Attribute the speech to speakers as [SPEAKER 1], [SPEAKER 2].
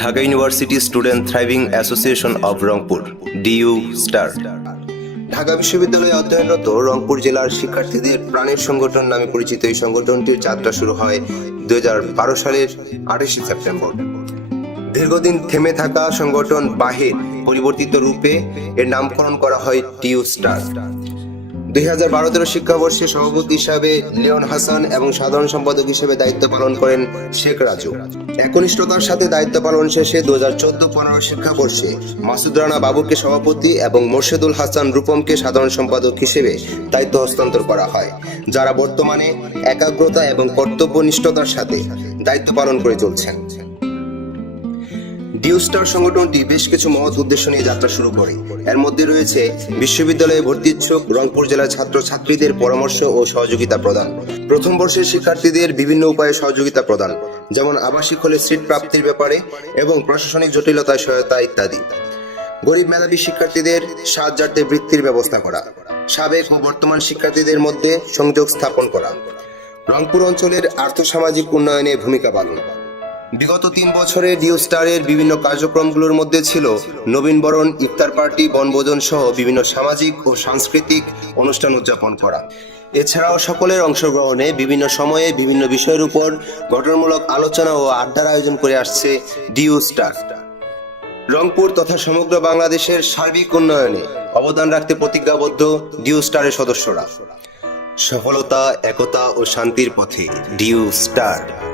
[SPEAKER 1] Dhaka university student thriving association of Rangpur DU star. Dhaka বিশ্ববিদ্যালয়ে অধ্যয়নরত রংপুর জেলার শিক্ষার্থীদের প্রাণের সংগঠন নামে পরিচিত এই সংগঠনটির যাত্রা শুরু হয় দুই হাজার বারো সালের আঠাশে সেপ্টেম্বর। দীর্ঘদিন থেমে থাকা সংগঠন বাহির পরিবর্তিত রূপে এর নামকরণ করা হয় টিউ স্টার। দুই হাজার বারো তেরো শিক্ষাবর্ষে সভাপতি হিসাবে লিওন হাসান এবং সাধারণ সম্পাদক হিসেবে দায়িত্ব পালন করেন শেখ রাজু। একনিষ্ঠতার সাথে দায়িত্ব পালন শেষে দু হাজার চোদ্দ পনেরো শিক্ষাবর্ষে মাসুদ রানা বাবুকে সভাপতি এবং মোর্শেদুল হাসান রূপমকে সাধারণ সম্পাদক হিসেবে দায়িত্ব হস্তান্তর করা হয়, যারা বর্তমানে একাগ্রতা এবং কর্তব্যনিষ্ঠতার সাথে দায়িত্ব পালন করে চলছেন। ডিউস্টার সংগঠনটি বেশ কিছু মহৎ উদ্দেশ্য নিয়ে যাত্রা শুরু করে। এর মধ্যে রয়েছে বিশ্ববিদ্যালয়ে ভর্তি ইচ্ছুক রংপুর জেলার ছাত্র ছাত্রীদের পরামর্শ ও সহযোগিতা প্রদান। প্রথম বর্ষের শিক্ষার্থীদের বিভিন্ন উপায়ে সহযোগিতা প্রদান, যেমন আবাসিক হলে সিট প্রাপ্তির ব্যাপারে এবং প্রশাসনিক জটিলতায় সহায়তা ইত্যাদি। গরিব মেধাবী শিক্ষার্থীদের সাহায্যার্থে বৃত্তির ব্যবস্থা করা, সাবেক ও বর্তমান শিক্ষার্থীদের মধ্যে সংযোগ স্থাপন করা, রংপুর অঞ্চলের আর্থসামাজিক উন্নয়নে ভূমিকা পালন। বিগত তিন বছরে ডিউ স্টারের বিভিন্ন কার্যক্রমগুলোর মধ্যে ছিল নবীনবরণ, ইফতার পার্টি, বনভোজন সহ বিভিন্ন সামাজিক ও সাংস্কৃতিক অনুষ্ঠান উদযাপন করা। এছাড়াও সকলের অংশগ্রহণে বিভিন্ন সময়ে বিভিন্ন বিষয়ের উপর গঠনমূলক আলোচনা ও আড্ডার আয়োজন করে আসছে ডিউ স্টার রংপুর তথা সমগ্র বাংলাদেশের সার্বিক উন্নয়নে অবদান রাখতে প্রতিজ্ঞাবদ্ধ ডিউ স্টারের সদস্যরা। সফলতা, একতা ও শান্তির পথে ডিউ স্টার